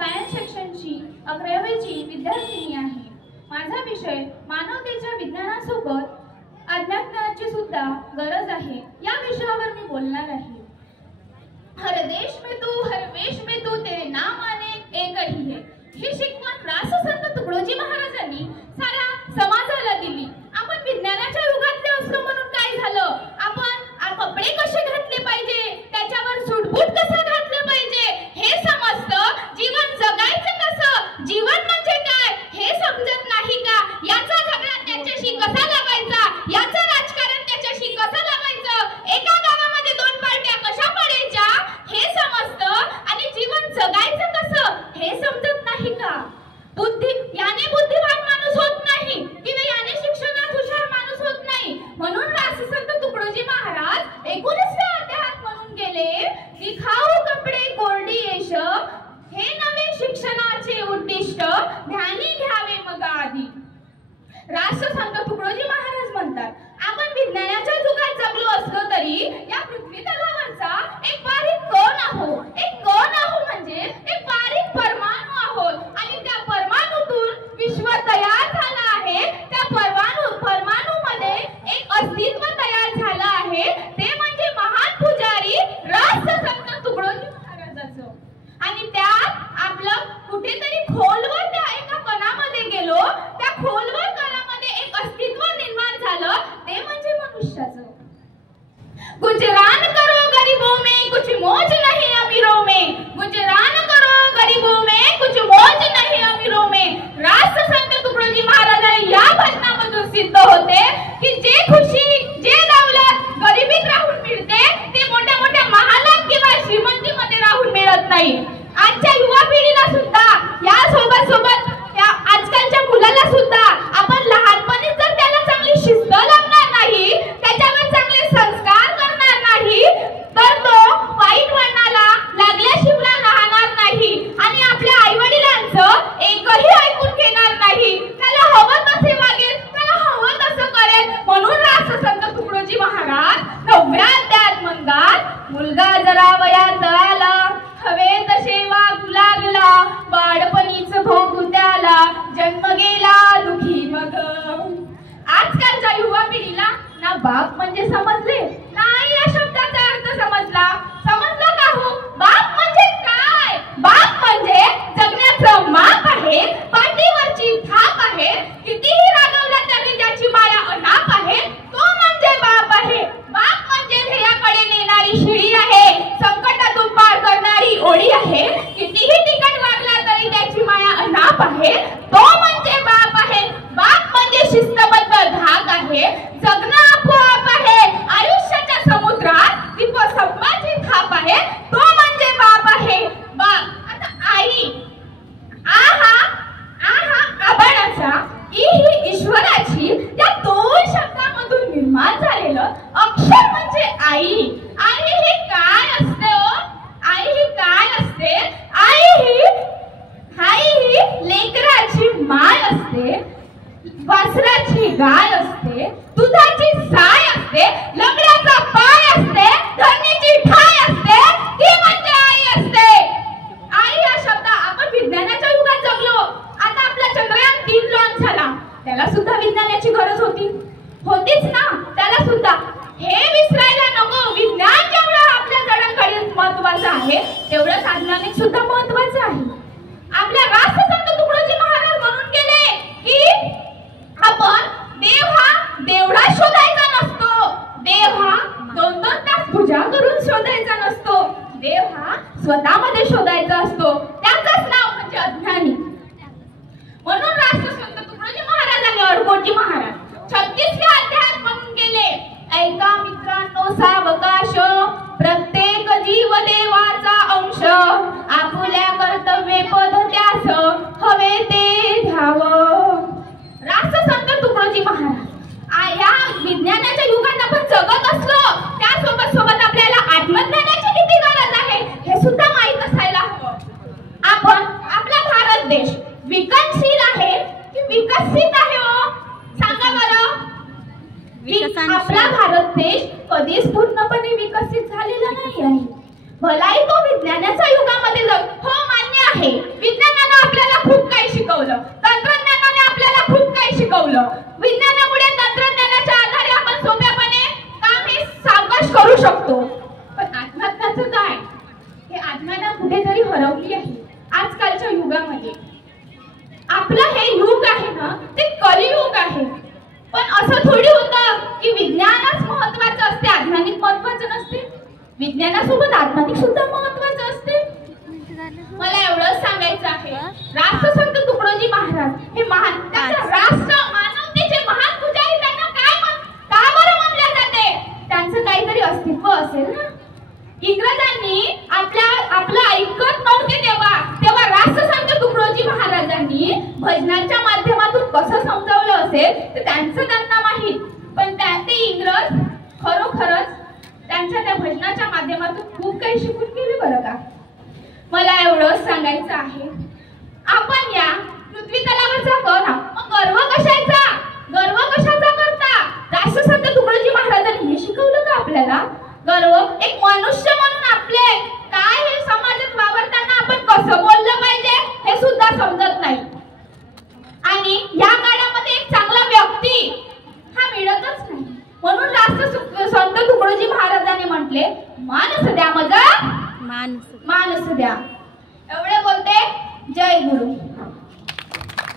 Science सेक्शनची 11वीची विद्यार्थिनी आहे। माझा विषय मानवतेच्या विज्ञानासोबत अध्यात्माची सुद्धा गरज आहे या विषयावर मी बोलणार आहे। हर देश में तू हर वेश में तू तेरे नाम अनेक एक ही है ही शिकवण राससंत तुकडोजी महाराजांनी साऱ्या समाजाला दिली। आपण विज्ञानाच्या युगातले असलो म्हणून काय झालं, आपण कपडे कसे घातले पाहिजे, त्याच्यावर सूटबूट कसं घातलं पाहिजे हे समजतं, जीवन जगायचं कसं, जीवन म्हणजे काय हे समजत नाही का, याचा झगडा त्याच्याशी कसा लावायचा, याचं राजकारण त्याच्याशी कसं लावायचं, एका गावामध्ये 2 पार्ट्या कशा पडायच्या हे समजतं आणि जीवन जगायचं कसं हे समजत नाही का। याने बुद्धिवान माणूस होत नाही किंवा याने शिक्षणात हुशार माणूस होत नाही, म्हणून राससंत तुकडोजी महाराज 19व्या अध्यायात म्हणून गेले, दिखाऊ कपडे कोरडी येश हे नवे शिक्षणाचे उद्दिष्ट ध्यानी घ्यावे मग आधी। राससंत तुकडोजी महाराज म्हणतात, आपण विज्ञानाच्या युगात जगलो असलो तरी या पृथ्वी तलावरचा एक बारीक कण आहोत, एक कण आहोत म्हणजे एक बारीक परमाणु आहोत आणि त्या परमाणुतून विश्व तयार झालं आहे। त्या परमाणुमध्ये एक अस्तित्व तयार झालं आहे, ते म्हणजे महान पुजारी राससंत तुकडोजी महाराजाचं। आणि त्यात आपलं कुठेतरी खोलवर त्या एका कणामध्ये गेलो, त्या खोलवर कणामध्ये एक अस्तित्व निर्माण झालं, ते म्हणजे मनुष्याचं। गुजरान करो गरीबों में कुछ मौज नहीं अमीरों में, गुजरान करो गरीबों में कुछ मौज नहीं अमीरों में। राससंत तुकडोजी महाराजांनी या भाषणामधून सिद्ध होते की जे खुशी जे दौलत गरिबीत राहून मिळते ते मोठ्या मोठ्या महालात किंवा श्रीमंतीमध्ये राहून मिळत नाही। आजच्या युवा पिढीला सुद्धा या सोबत त्या आजकालच्या मुलाला सुद्धा आपण लहानपणी जर त्याला चांगली शिस्त लावणार नाही, त्याच्यावर चांगले संस्कार करणार नाही, तर तो वाईट वळणाला लागल्याशिवाय राहणार नाही आणि आपल्या आई-वडिलांचं एकही ऐकून घेणार नाही, त्याला हवं तसे वागेल, त्याला हवं तसं करेल। म्हणून राससंत तुकडोजी महाराज 9व्या अध्यायात म्हणतात, मुलगा जरा वयात आला हवे तसे वागू लागला, बाळपणीच भोगू त्याला जन्म गेला दुखी मग। आजकालच्या युवा पिढीला ना बाप म्हणजे समजले, नाही या शब्दाचा अर्थ समजला का हो? बाप म्हणजे काय? बाप म्हणजे जगण्याचं माप आहे, पाठीवरची थाप आहे, कितीही रागवला तरी त्याची माया अनाप आहे, तो म्हणजे बाप आहे। बाप म्हणजे ध्येयाकडे नेणारी शिडी आहे, संकटातून पार करणारी ओढी आहे, कितीही तिखट वागला तरी त्याची माया अनाप आहे, तो म्हणजे बाप आहे। बाप म्हणजे शिस्तबद्ध धाक आहे, जगणं आपोआप आहे, आयुष्याच्या समुद्रात दीपस्तंभाची थाप आहे, तो म्हणजे बाप आहे। बाप आता आई आहा आबाणाचा ई ही ईश्वराची या 2 शब्दांमधून निर्माण झालेलं अक्षर म्हणजे आई। आई ही काय असते हो? आई ही काय असते? आई ही लेकराची माय असते, वासराची गाय असते, दुधाची साय असते, लंगड्याचा पाय असते, धरणीची ठाय असते, ती म्हणजे आई असते। आई हा शब्द आपण विज्ञानाच्या युगात जगलो। आता आपला चंद्रयान 3 लॉन्च झाला, त्याला सुद्धा विज्ञानाची गरज होतीच ना, त्याला सुद्धा हे विसरायला नको। विज्ञान जेवढं आपल्या जगाकडे महत्त्वाचं आहे तेवढं साधनाने सुद्धा महत्त्वाचं आहे। आपल्या राससंत तुकडोजी महाराज म्हणून गेले की आपण देवडा शोधायचा नसतो, देव हा 2-2 तास पूजा करून शोधायचा नसतो, देव हा स्वतःमध्ये शोधायचा असतो, त्याचंच नाव म्हणजे अज्ञानी। म्हणून राससंत तुकडोजी महाराजांनी अडकोजी महाराज 36व्या अध्यायात म्हणून गेले, ऐका मित्रांनो सावकाश, प्रत्येक जीव देवाचा अंश, आपुल्या कर्तव्ये पद त्यास हवे ते ध्यावं। राससंत तुकडोजी महाराज या विज्ञानाच्या युगात आपण जगत असलो, त्यासोबत आपल्याला आत्मज्ञानाची किती गरज आहे हे सुद्धा माहीत असायला हवं। आपला भारत देश विकसनशील आहे की विकसित आहे हो? सांगा बरं। आपला भारत देश कधीच पूर्णपणे विकसित झालेला नाही आहे, भलाही तो विज्ञानाच्या युगामध्ये हो मान्य आहे, हरवली आहे आजकालच्या युगामध्ये. आपलं हे युग आहे ना ते कलियुग आहे. पण असं थोडी होतं की विज्ञानच महत्वाचं असते, आध्यात्मिक महत्वाचं नसते. विज्ञानासोबत आध्यात्मिक सुद्धा महत्वाचं असते. मला एवढंच सांगायचं आहे, राष्ट्रसंत तुकडोजी महाराज हे महान राष्ट्र मानवतेचे महान पुजारी, त्यांना का बरं म्हणले जाते? त्यांचं काहीतरी अस्तित्व असेल ना. इंग्रजांनी आपलं ऐकत नव्हते तेव्हा राष्ट्रसंत तुकडोजी महाराजांनी भजनाच्या माध्यमातून कसं समजावलं असेल तर त्यांना माहीत. पण ते इंग्रज खरोखरच त्यांच्या त्या भजनाच्या माध्यमातून खूप काही शिकून गेले बरं का. मला एवढंच सांगायचं आहे, आपण या पृथ्वी तलावरचा कण, मग गर्व कशाचा करता? राष्ट्रसंत तुकडोजी महाराजांनी हे शिकवलं का आपल्याला? गर्व एक मनुष्य म्हणून आपले काय हे समाजात वावरताना आपण कसं बोललं पाहिजे हे सुद्धा समजत नाही. आणि या काळामध्ये एक चांगला व्यक्ती हा मिळतच नाही. म्हणून राष्ट्रसंत तुकडोजी महाराजांनी म्हटले, मानस द्या मग मानस द्या. एवढे बोलते. जय गुरु.